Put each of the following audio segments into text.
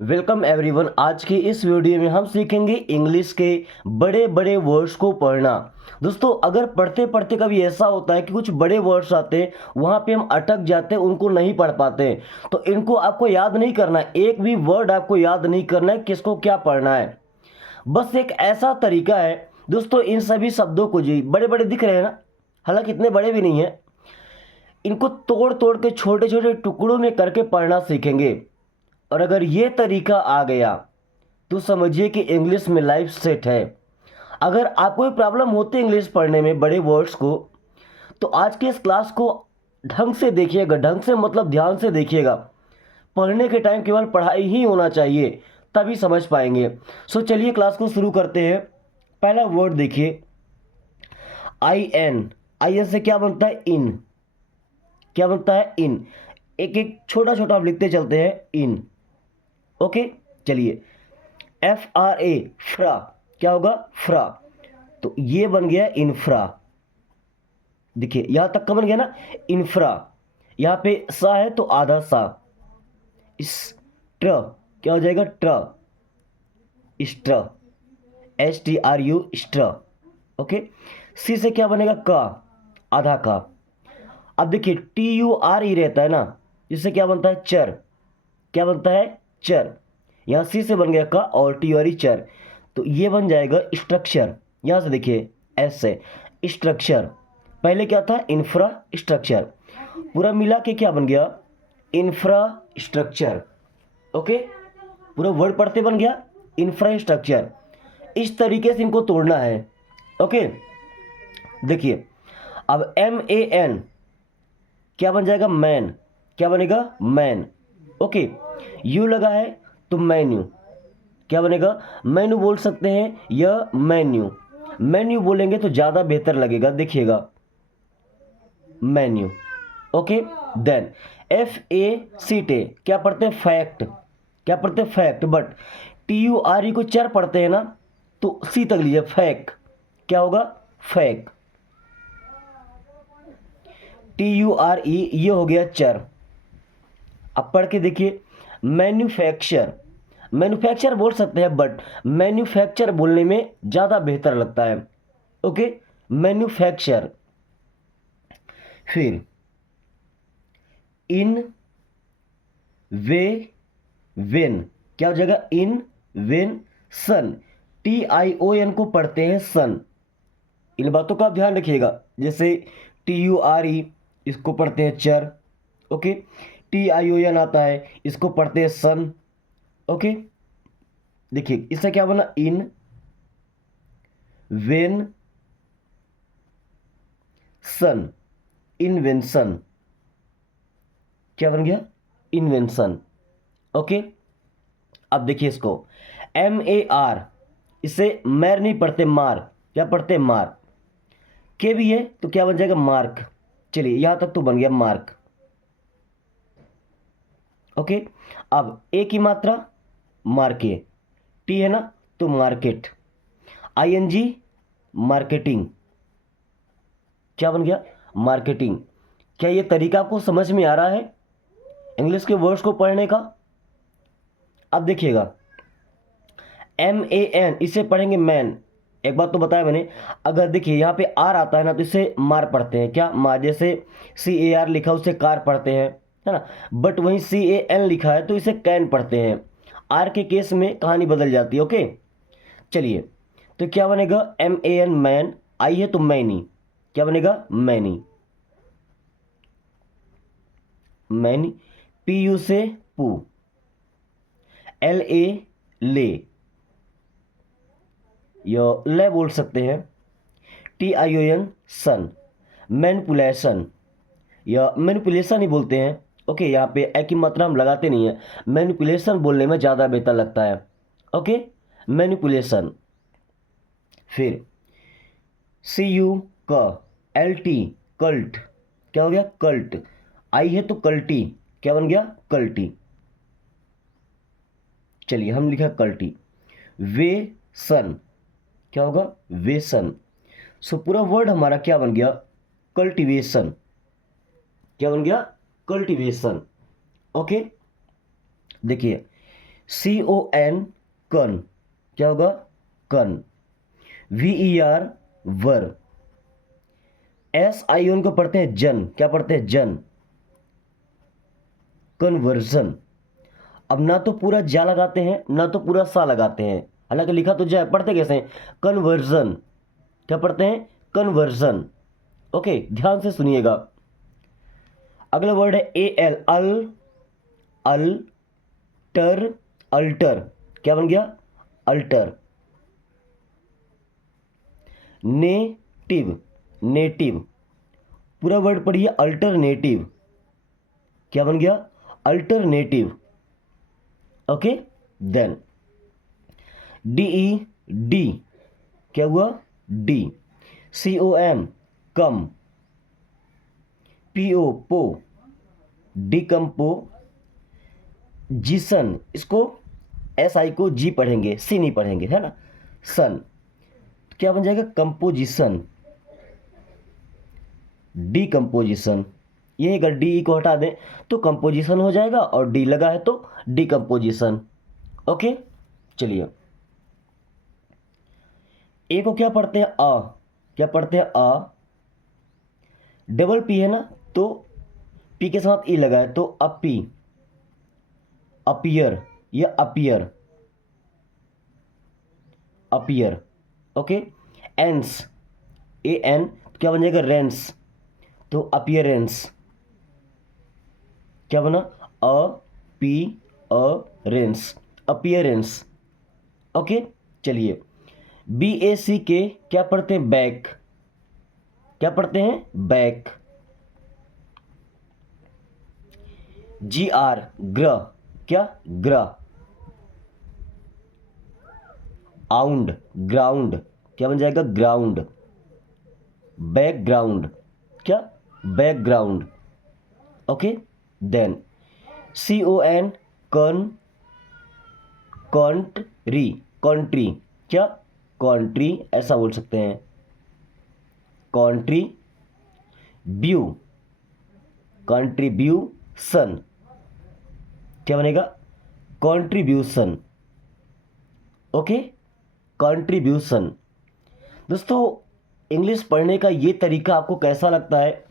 Welcome everyone. आज की इस वीडियो में हम सीखेंगे इंग्लिश के बड़े बड़े वर्ड्स को पढ़ना। दोस्तों, अगर पढ़ते पढ़ते कभी ऐसा होता है कि कुछ बड़े वर्ड्स आते हैं, वहाँ पे हम अटक जाते हैं, उनको नहीं पढ़ पाते हैं, तो इनको आपको याद नहीं करना है। एक भी वर्ड आपको याद नहीं करना है किसको क्या पढ़ना है। बस एक ऐसा तरीका है दोस्तों, इन सभी शब्दों को, जी बड़े बड़े दिख रहे हैं ना, हालांकि इतने बड़े भी नहीं है, इनको तोड़ तोड़ के छोटे छोटे टुकड़ों में करके पढ़ना सीखेंगे। और अगर ये तरीका आ गया तो समझिए कि इंग्लिश में लाइफ सेट है। अगर आपको कोई प्रॉब्लम होती है इंग्लिश पढ़ने में बड़े वर्ड्स को, तो आज के इस क्लास को ढंग से देखिएगा। ढंग से मतलब ध्यान से देखिएगा। पढ़ने के टाइम केवल पढ़ाई ही होना चाहिए, तभी समझ पाएंगे। सो चलिए क्लास को शुरू करते हैं। पहला वर्ड देखिए, आई एन। आई एन से क्या बनता है? इन। क्या बनता है? इन। एक एक छोटा छोटा आप लिखते चलते हैं, इन। ओके, चलिए। एफ आर ए, फ्रा। क्या होगा? फ्रा। तो ये बन गया इंफ्रा। देखिए यहां तक का बन गया ना, इंफ्रा। यहां पे सा है तो आधा सा। इस ट्र क्या हो जाएगा? ट्र। स्ट्र। एस टी आर यू, स्ट्र। ओके। सी से क्या बनेगा? का, आधा का। अब देखिए टी यू आर ई रहता है ना, इससे क्या बनता है? चर। क्या बनता है? चर। यहाँ सी से बन गया का और टी और ई, चर। तो ये बन जाएगा स्ट्रक्चर। यहाँ से देखिए एस से स्ट्रक्चर। पहले क्या था? इंफ्रास्ट्रक्चर। पूरा मिला के क्या बन गया? इंफ्रास्ट्रक्चर। ओके, पूरा वर्ड पढ़ते बन गया इंफ्रास्ट्रक्चर। इस तरीके से इनको तोड़ना है। ओके, देखिए अब एम ए एन क्या बन जाएगा? मैन। क्या बनेगा? मैन। ओके, यू लगा है तो मेन्यू। क्या बनेगा? मेन्यू बोल सकते हैं या मेन्यू। मेन्यू बोलेंगे तो ज़्यादा बेहतर लगेगा, देखिएगा, menu. Okay, then F A C टे क्या पढ़ते हैं? फैक्ट। क्या पढ़ते हैं? Fact. But T U R E को चर पढ़ते हैं ना, तो सी तक लीजिए, फैक। क्या होगा? फैक। टी यू आर ई, ये हो गया चर। अब पढ़ के देखिए, मैन्युफैक्चर। मैन्युफैक्चर बोल सकते हैं बट मैन्युफैक्चर बोलने में ज़्यादा बेहतर लगता है। Okay, manufacture. फिर इन वे वेन क्या हो जाएगा? Invention. T I O N को पढ़ते हैं सन। इन बातों का आप ध्यान रखिएगा। जैसे टी यू आर ई, इसको पढ़ते हैं चर। Okay, T I O N आता है, इसको पढ़ते हैं सन। ओके, देखिए इससे क्या बना? इन वेन सन, इन्वेंशन। क्या बन गया? इन्वेंशन। ओके, अब देखिए इसको, एम ए आर, इसे मैर नहीं पढ़ते, मार। क्या पढ़ते? मार। के भी है तो क्या बन जाएगा? मार्क। चलिए यहां तक तो बन गया मार्क। ओके, अब ए की मात्रा मार्के। टी है ना तो market. I N G, marketing. क्या बन गया? मार्केटिंग। क्या ये तरीका आपको समझ में आ रहा है इंग्लिश के वर्ड्स को पढ़ने का? अब देखिएगा, एम ए एन, इसे पढ़ेंगे मैन। एक बात तो बताया मैंने, अगर देखिए यहाँ पे आर आता है ना, तो इसे मार पढ़ते हैं। क्या? मार। जैसे सी ए आर लिखा उसे कार पढ़ते हैं, है ना। बट वहीं सी ए एन लिखा है तो इसे कैन पढ़ते हैं। आर के केस में कहानी बदल जाती है। ओके, चलिए, तो क्या बनेगा? M A N, man. I है तो मैनी। क्या बनेगा? मैनी। मैनी। पी यू से पू। एल ए, ले, या ले बोल सकते हैं। टी आई ओ एन, सन। मैनिपुलेशन, या मैनिपुलेशन ही बोलते हैं। ओके, यहाँ पे ए की मात्रा हम लगाते नहीं है, मैनिपुलेशन बोलने में ज़्यादा बेहतर लगता है। Okay, manipulation. फिर सी यू का, एल टी, कल्ट। क्या हो गया? कल्ट। आई है तो कल्टी। क्या बन गया? कल्टी। चलिए हम लिखा कल्टी। वे सन। क्या होगा? वेसन। सो पूरा वर्ड हमारा क्या बन गया? कल्टीवेशन। क्या बन गया? कल्टीवेशन। ओके, देखिए CON कन, क्या होगा? कन। VER वर। SION को पढ़ते हैं जन, क्या पढ़ते हैं? जन। कन्वर्जन। अब ना तो पूरा जा लगाते हैं ना तो पूरा सा लगाते हैं, हालांकि लिखा तो जा, पढ़ते कैसे हैं? कन्वर्जन। क्या पढ़ते हैं? कन्वर्जन। ओके, ध्यान से सुनिएगा। अगला वर्ड है AL, अल, अल्टर, अल्टर। क्या बन गया? अल्टर। Native, native. पूरा वर्ड पढ़िए, अल्टरनेटिव। क्या बन गया? Alternative. Okay, then DE, D. क्या हुआ? डी। COM कम। PO पो, डिकम्पो। जिसन, इसको SI को G पढ़ेंगे, C नहीं पढ़ेंगे, है ना? सन। क्या बन जाएगा? Composition, decomposition. ये अगर डी को हटा दें तो कंपोजिशन हो जाएगा, और डी लगा है तो डिकम्पोजिशन। ओके, चलिए। ए को क्या पढ़ते हैं? आ। क्या पढ़ते हैं? आ। डबल पी है ना, तो पी के साथ ई लगा है तो अपी, अपियर या अपियर, अपियर। ओके, एंस, AN, क्या बन जाएगा? रेंस, तो अपियरेंस। क्या बना? P Reigns, appearance. ओके, चलिए। BAC के क्या पढ़ते हैं? बैक। क्या पढ़ते हैं? बैक। GR ग्र, क्या? ग्र। आउंड, ग्राउंड। क्या बन जाएगा? ग्राउंड। बैकग्राउंड, क्या? बैकग्राउंड। ओके, देन CON कन, कंट्री, कंट्री। क्या? कंट्री, ऐसा बोल सकते हैं। कंट्री ब्यू, कंट्रीब्यूशन। क्या बनेगा? कंट्रीब्यूशन। Okay, contribution. दोस्तों, इंग्लिश पढ़ने का ये तरीका आपको कैसा लगता है?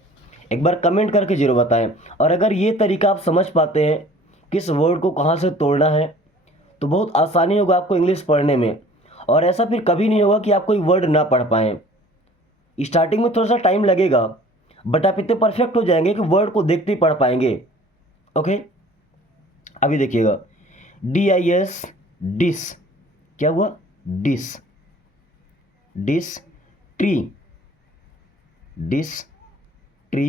एक बार कमेंट करके जरूर बताएं। और अगर ये तरीका आप समझ पाते हैं किस वर्ड को कहाँ से तोड़ना है, तो बहुत आसानी होगा आपको इंग्लिश पढ़ने में। और ऐसा फिर कभी नहीं होगा कि आप कोई वर्ड ना पढ़ पाएँ। स्टार्टिंग में थोड़ा सा टाइम लगेगा, बट आप इतने परफेक्ट हो जाएंगे कि वर्ड को देखते ही पढ़ पाएंगे। ओके, अभी देखिएगा। DIS डिस। क्या हुआ? डिस। डिस ट्री, डिस ट्री।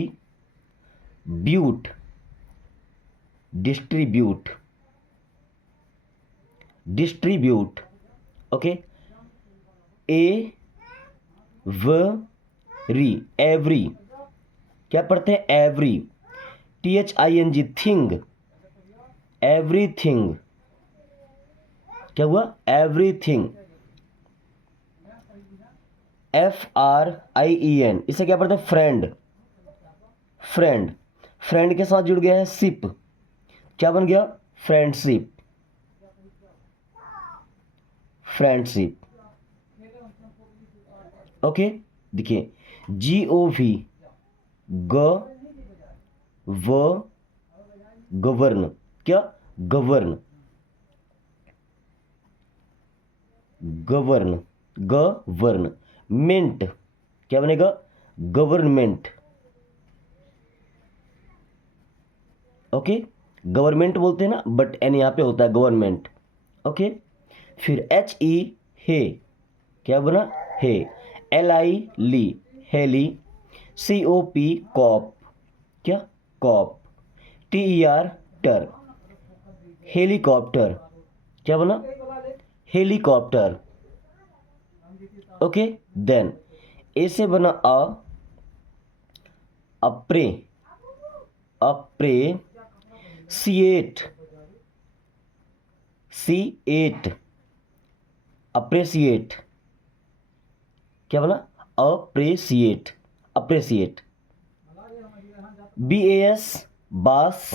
ब्यूट, डिस्ट्रीब्यूट, डिस्ट्रीब्यूट। ओके, ए व री, एवरी। क्या पढ़ते हैं? एवरी। THING thing, everything. क्या हुआ? एवरीथिंग। FRIEN, इसे क्या पढ़ते हैं? Friend, friend. फ्रेंड के साथ जुड़ गया है शिप। क्या बन गया? Friendship, friendship. ओके, देखिए। GOV ग, व, गवर्न। क्या? Govern, govern, govern. मेंट, क्या बनेगा? गवर्नमेंट। ओके, गवर्नमेंट बोलते हैं ना, बट एन यहाँ पे होता है गवर्नमेंट। ओके, फिर HE हे। क्या बना? He. LI li, heli. COP cop. क्या? कॉप। TER ter, helicopter. क्या बना? हेलीकॉप्टर। ओके, देन ए से बना अप्रे, अप्रे। CEAT, C8, appreciate. क्या बना? Appreciate, appreciate. BAS bas,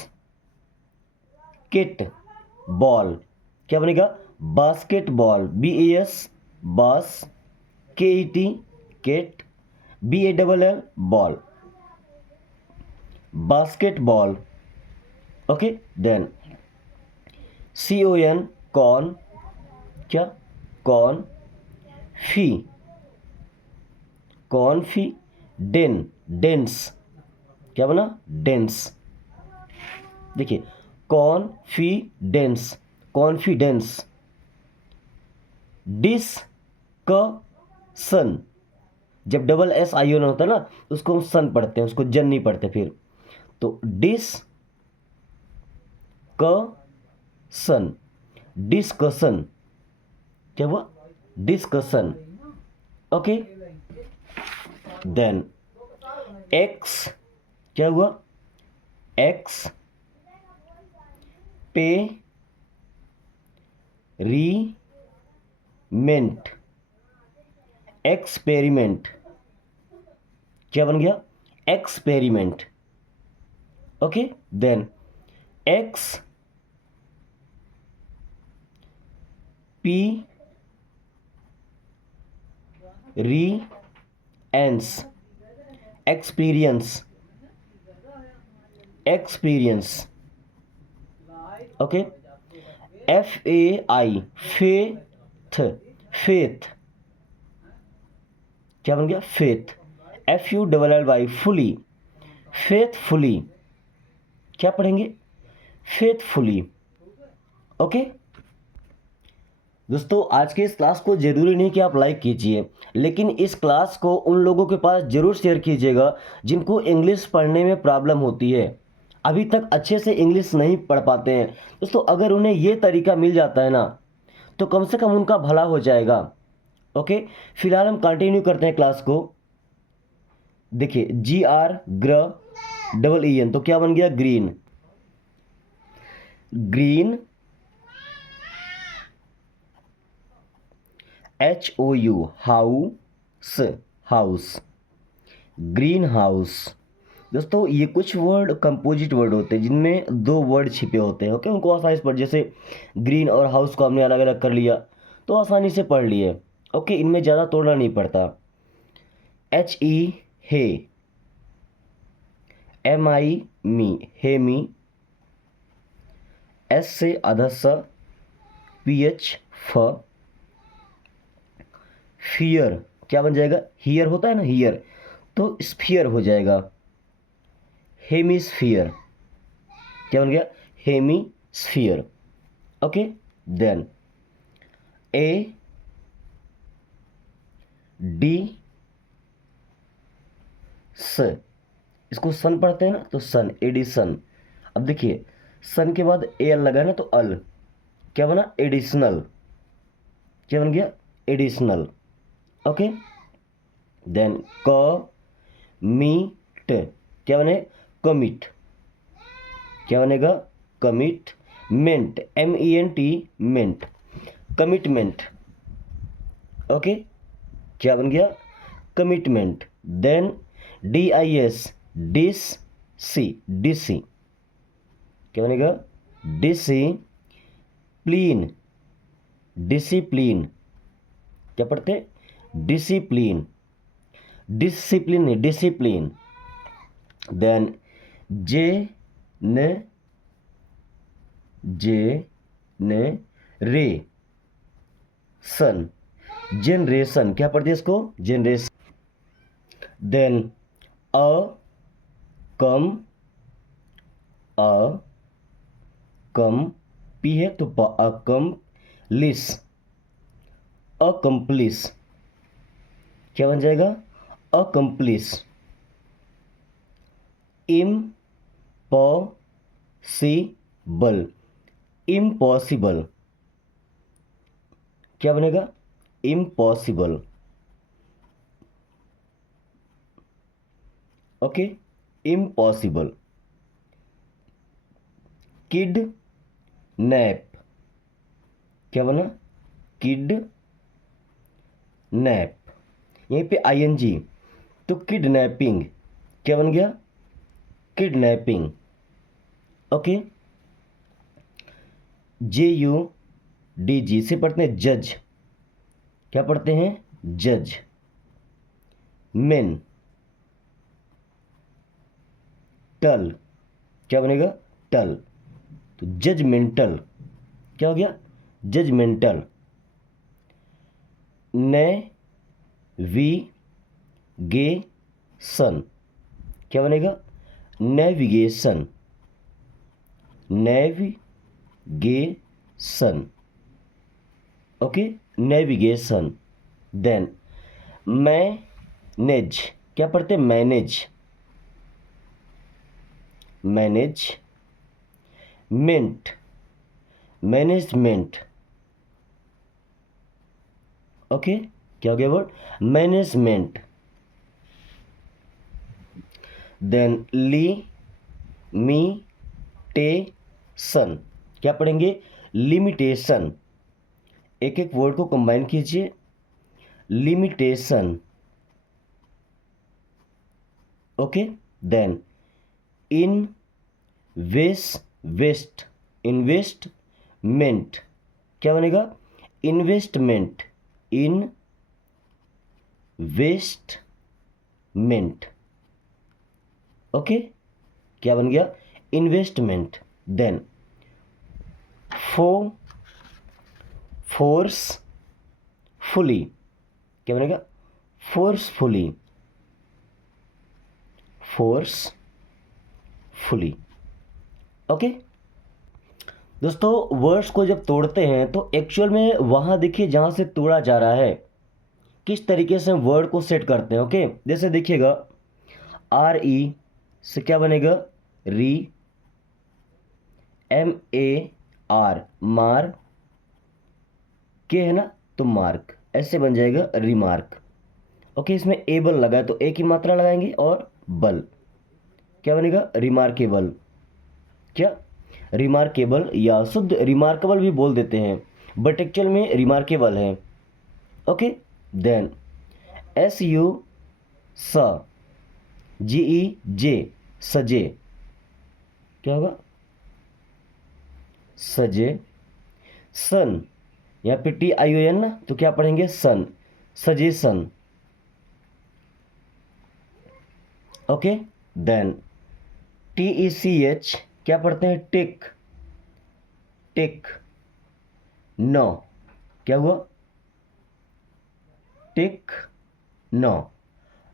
kit, ball. क्या बनेगा? Basketball, BAS bas, KET ket, BALL ball, basketball. Okay, then CON con, क्या? Con fi, con fi, dence, क्या बना? डेंस। देखिए, कॉन्फिडेंस, कॉन्फिडेंस। डिस्कशन, जब डबल एस आई ओ होता है ना, उसको हम सन पढ़ते हैं, उसको जन नहीं पढ़ते फिर। तो डिस्कशन, डिस्कशन, क्या हुआ? डिस्कशन। ओके, देन एक्स, क्या हुआ? एक्स पे री मेंट, एक्सपेरिमेंट, क्या बन गया? एक्सपेरिमेंट। ओके, देन एक्स पी री एंस, experience, experience. Okay, FAI faith, faith, क्या बन गया? फेथ, FULLY फुली, फेथफुली, क्या पढ़ेंगे? फेथफुली। ओके दोस्तों, आज के इस क्लास को जरूरी नहीं कि आप लाइक कीजिए, लेकिन इस क्लास को उन लोगों के पास जरूर शेयर कीजिएगा जिनको इंग्लिश पढ़ने में प्रॉब्लम होती है, अभी तक अच्छे से इंग्लिश नहीं पढ़ पाते हैं। दोस्तों, अगर उन्हें ये तरीका मिल जाता है ना, तो कम से कम उनका भला हो जाएगा। ओके, फिलहाल हम कंटिन्यू करते हैं क्लास को। देखिए, GR तो क्या बन गया? Green, green, HOU house, house, green house. दोस्तों, ये कुछ वर्ड कंपोजिट वर्ड होते हैं जिनमें दो वर्ड छिपे होते हैं। ओके, उनको आसानी से पढ़, जैसे ग्रीन और हाउस को हमने अलग अलग कर लिया तो आसानी से पढ़ लिए। ओके, इनमें ज़्यादा तोड़ना नहीं पड़ता। HE hey, MI me, hey me, S से आधा स, PH फ, फियर, क्या बन जाएगा? हियर होता है ना, हियर, तो स्फीयर हो जाएगा, हेमिस्फीयर, क्या बन गया? Hemisphere. Okay, then A D स, इसको सन पढ़ते हैं ना, तो सन, एडिशन। अब देखिए, सन के बाद एल लगा है ना, तो अल, क्या बना? एडिशनल, क्या बन गया? एडिशनल। ओके, देन क मीट, क्या बने? कमिट, क्या बनेगा? कमिट, मेंट, MENT, मेंट, कमिटमेंट। ओके, क्या बन गया? कमिटमेंट। देन DIS, डिस सी, डिसी, क्या बनेगा? डिसिप्लीन, डिसिप्लीन, क्या पढ़ते? डिसिप्लीन, डिसिप्लिन नहीं, डिसिप्लिन। देन जे ने, जे ने रे सन, जनरेशन, क्या पढ़ते हैं इसको? जनरेशन। देन अ कम, अ कम, पी है तो अकम लिस, अकम्प्लिस, क्या बन जाएगा? अकम्प्लिस। इम्पॉसिबल, इम्पॉसिबल, क्या बनेगा? Impossible. Okay, impossible. Kid nap, क्या बना? किड नैप, यहीं पे ING, तो किडनैपिंग, क्या बन गया? किडनैपिंग। ओके, JU DG से पढ़ते हैं जज, क्या पढ़ते हैं? जज। मेन, टल, क्या बनेगा? टल। तो जजमेंटल, क्या हो गया? जजमेंटल। नेविगेशन, क्या बनेगा? Navigation, navigation. Okay, navigation. Then manage, क्या पढ़ते हैं? Manage, manage. मेंट, मैनेजमेंट। ओके, क्या हो गया वर्ड? मैनेजमेंट। देन लिमिटेशन, क्या पढ़ेंगे? लिमिटेशन। एक एक वर्ड को कंबाइन कीजिए। Limitation. Okay, then vest, investment, क्या बनेगा? Investment, investment. ओके, क्या बन गया? इन्वेस्टमेंट। देन फोर्सफुली, क्या बनेगा? Forcefully, forcefully. ओके दोस्तों, वर्ड्स को जब तोड़ते हैं तो एक्चुअल में वहां देखिए जहां से तोड़ा जा रहा है किस तरीके से हम वर्ड को सेट करते हैं। ओके, जैसे देखिएगा RE से क्या बनेगा? री, MAR, मार, के है ना तो मार्क, ऐसे बन जाएगा रिमार्क। ओके, इसमें एबल लगा है तो एक ही मात्रा लगाएंगे और बल, क्या बनेगा? रिमार्केबल। क्या? रिमार्केबल, या शुद्ध रिमार्केबल भी बोल देते हैं बट एक्चुअल में रिमार्केबल है। ओके, देन SU स, GE सजे, क्या होगा? सजे। सन, यहाँ पे TION ना तो क्या पढ़ेंगे? सन, सजेशन। ओके, देन TECH, क्या पढ़ते हैं? Tech, tech. नो, क्या हुआ? Tech no.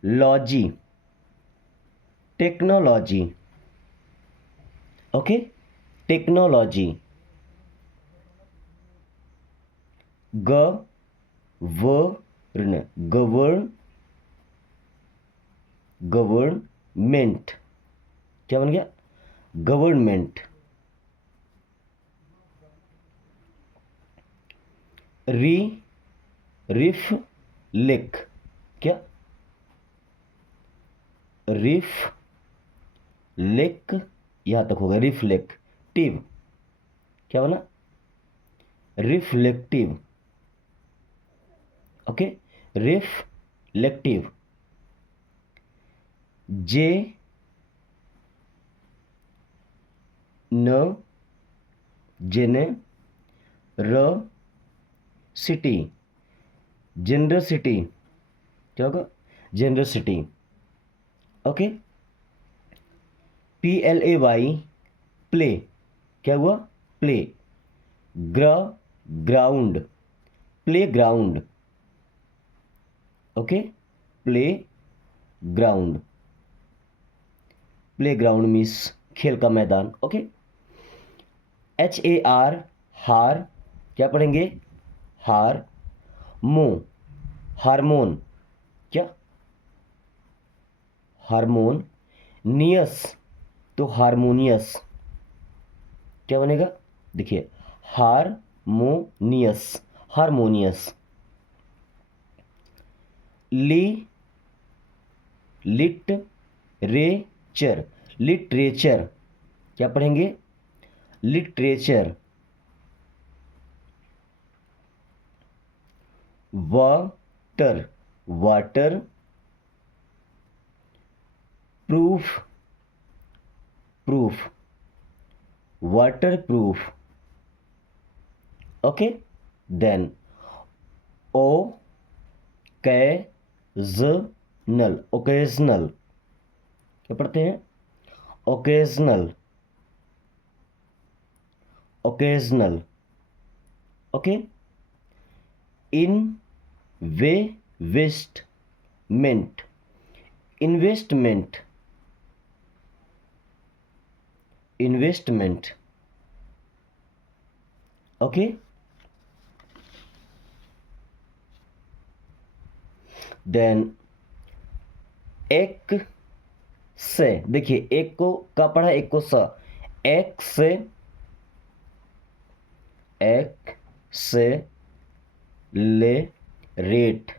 Logy, technology. Okay, technology. Govern, government, क्या बन गया? गवर्नमेंट। रिफ्लेक्ट, क्या? रिफ्लेक्ट, यहां तक होगा रिफ्लेक्टिव, क्या बना? रिफ्लेक्टिव। Okay, reflective. जे न, जेने, र, सिटी, जनरसिटी, क्या होगा? जनरसिटी। ओके, PLAY, प्ले, क्या हुआ? Play. Ground, play ground. Okay, play ground, play ground means खेल का मैदान। ओके, HAR, हार, क्या पढ़ेंगे? हार। हार्मोन, क्या? हार्मोन। नियस, तो हारमोनियस, क्या बनेगा? देखिए हारमोनियस, हारमोनियस। लिटरेचर, लिटरेचर, क्या पढ़ेंगे? Literature. Water, waterproof, proof, waterproof. Okay, then occasional, occasional क्या पढ़ते हैं? Occasional, occasional. Okay. Investment, investment, investment. Okay. Then एक से, देखिए एक को का पढ़ा, एक को स, एक से, एक से ले रेट,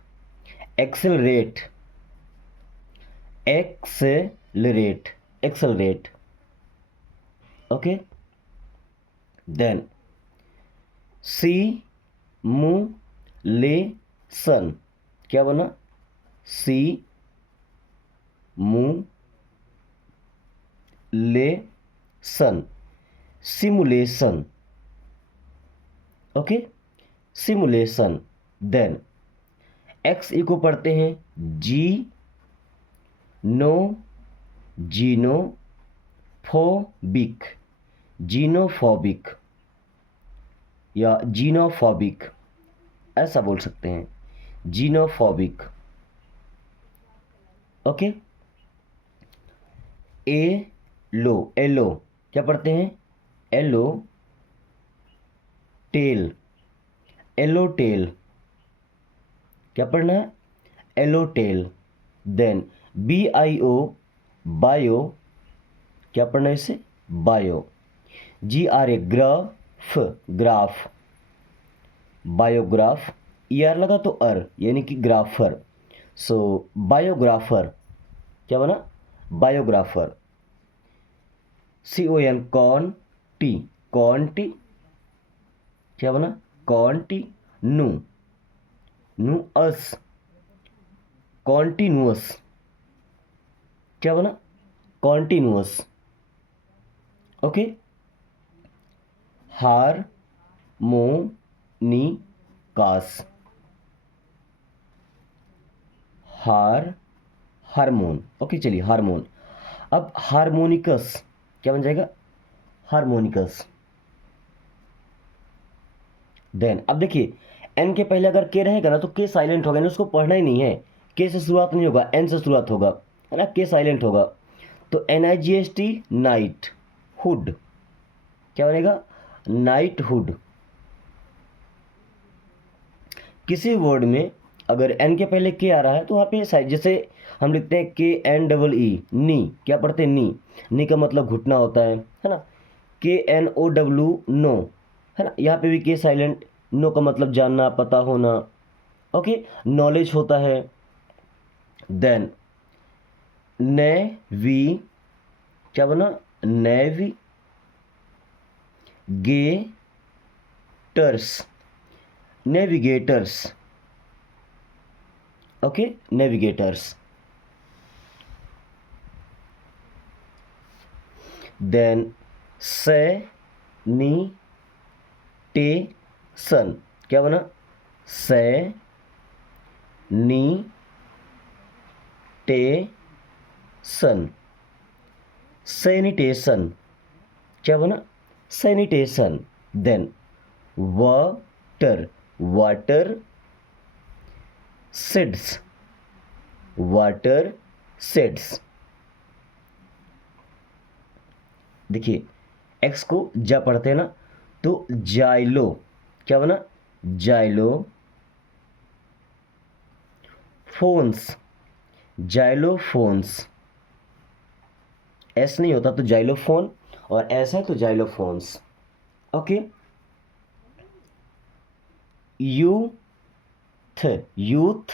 accelerate, accelerate, accelerate. Okay. Then simulation, क्या बना? Simulation, simulation. Okay, simulation. Then X E को पढ़ते हैं जी नो, जीनोफोबिक, जीनोफोबिक या जीनोफोबिक, ऐसा बोल सकते हैं, जीनोफोबिक। ओके। एलो, एलो क्या पढ़ते हैं? एलो टेल, एलो टेल क्या पढ़ना है? एलो टेल। देन BIO, बायो क्या पढ़ना है इसे? Bio. GRA, graph, graph, biograph. ER लगा तो अर यानी कि ग्राफर, सो बायोग्राफर क्या बना? बायोग्राफर। CON, कॉन्टी, कॉन्टी क्या बना? कॉन्टी नू, नू अस, कॉन्टिन्यूअस क्या बना? कॉन्टिन्यूअस। ओके। हारमोनिकास, हार्मोन। ओके, चलिए हार्मोन। अब हार्मोनिकस क्या बन जाएगा? हार्मोनिकस। देन अब देखिए एन के पहले अगर के रहेगा ना तो के साइलेंट होगा, उसको पढ़ना ही नहीं है, के से शुरुआत नहीं होगा, एन से शुरुआत होगा, है ना, के साइलेंट होगा। तो NIGHT, नाइट हुड क्या बनेगा? Night hood. किसी वर्ड में अगर एन के पहले के आ रहा है तो वहाँ पे साइड, जैसे हम लिखते हैं KNEE, नी क्या पढ़ते हैं? नी का मतलब घुटना होता है ना। KNOW, नो, है ना, यहाँ पे भी के साइलेंट, नो का मतलब जानना, पता होना। ओके, नॉलेज होता है। देन नेवी क्या बना? Navigators, navigators. Okay, navigators. Then sanitation क्या बना? सैनिटेशन, सैनिटेशन क्या बना? Sanitation. Then water, watersheds, watersheds. देखिए एक्स को जा पढ़ते हैं ना, तो जाइलो क्या बना? Xylo phones, जाइलोफोन्स। एस नहीं होता तो जाइलोफोन, और एस है तो xylophones. Okay. Youth, youth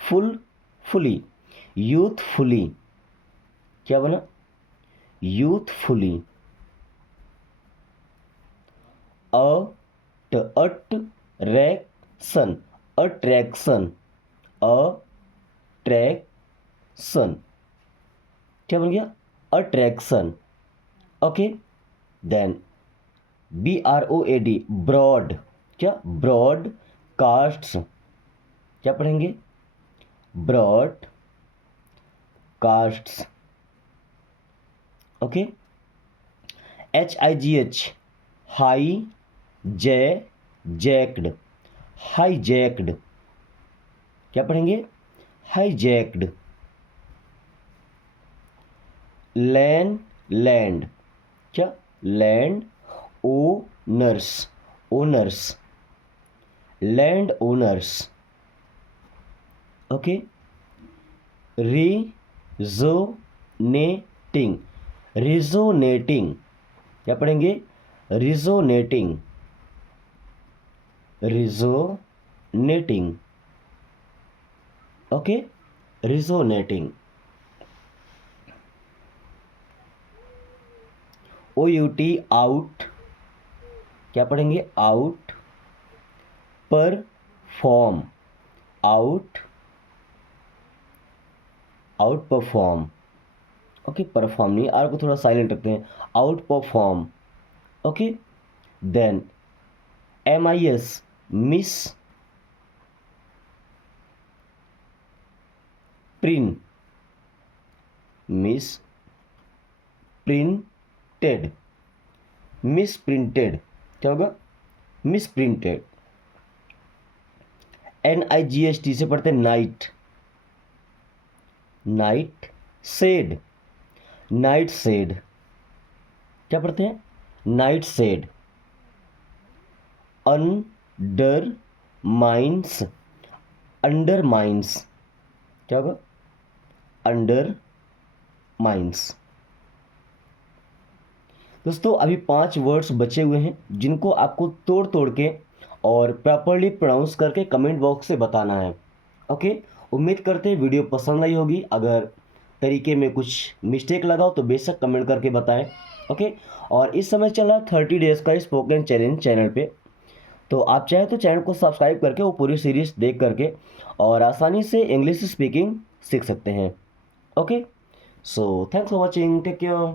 fully, youthfully क्या बना? यूथफुली। अट्रैक्शन, अट्रैक्शन, अट्रैक्शन क्या बन गया? Attraction. Okay. Then BROAD, broad क्या, ब्रॉडकास्ट्स। क्या पढ़ेंगे, broadcasts. Okay. HIGH, high jacked, hijacked. क्या पढ़ेंगे, हाईजैक्ड। लैंड, क्या, land owners, owners, land owners. Okay. Resonating, resonating. क्या पढ़ेंगे, resonating, resonating. Okay, resonating. OUT, out. क्या पढ़ेंगे, out. Perform, out, out perform. Okay, perform नहीं, आर को थोड़ा साइलेंट रखते हैं, out perform. Okay. Then MIS, misprint, misprinted, misprinted. क्या होगा, मिस प्रिंटेड। NIGHT से पढ़ते हैं night, night said, night said. क्या पढ़ते हैं, night said. Undermines, undermines. क्या होगा, अंडर माइंस। दोस्तों अभी 5 वर्ड्स बचे हुए हैं जिनको आपको तोड़ तोड़ के और प्रॉपरली प्रोनाउंस करके कमेंट बॉक्स से बताना है। ओके। उम्मीद करते हैं वीडियो पसंद आई होगी। अगर तरीके में कुछ मिस्टेक लगा हो तो बेशक कमेंट करके बताएं। ओके। और इस समय चल रहा 30 डेज़ का स्पोकन चैलेंज चैनल पे, तो आप चाहे तो चैनल को सब्सक्राइब करके वो पूरी सीरीज देख करके और आसानी से इंग्लिश स्पीकिंग सीख सकते हैं। Okay. So thanks for watching, take care.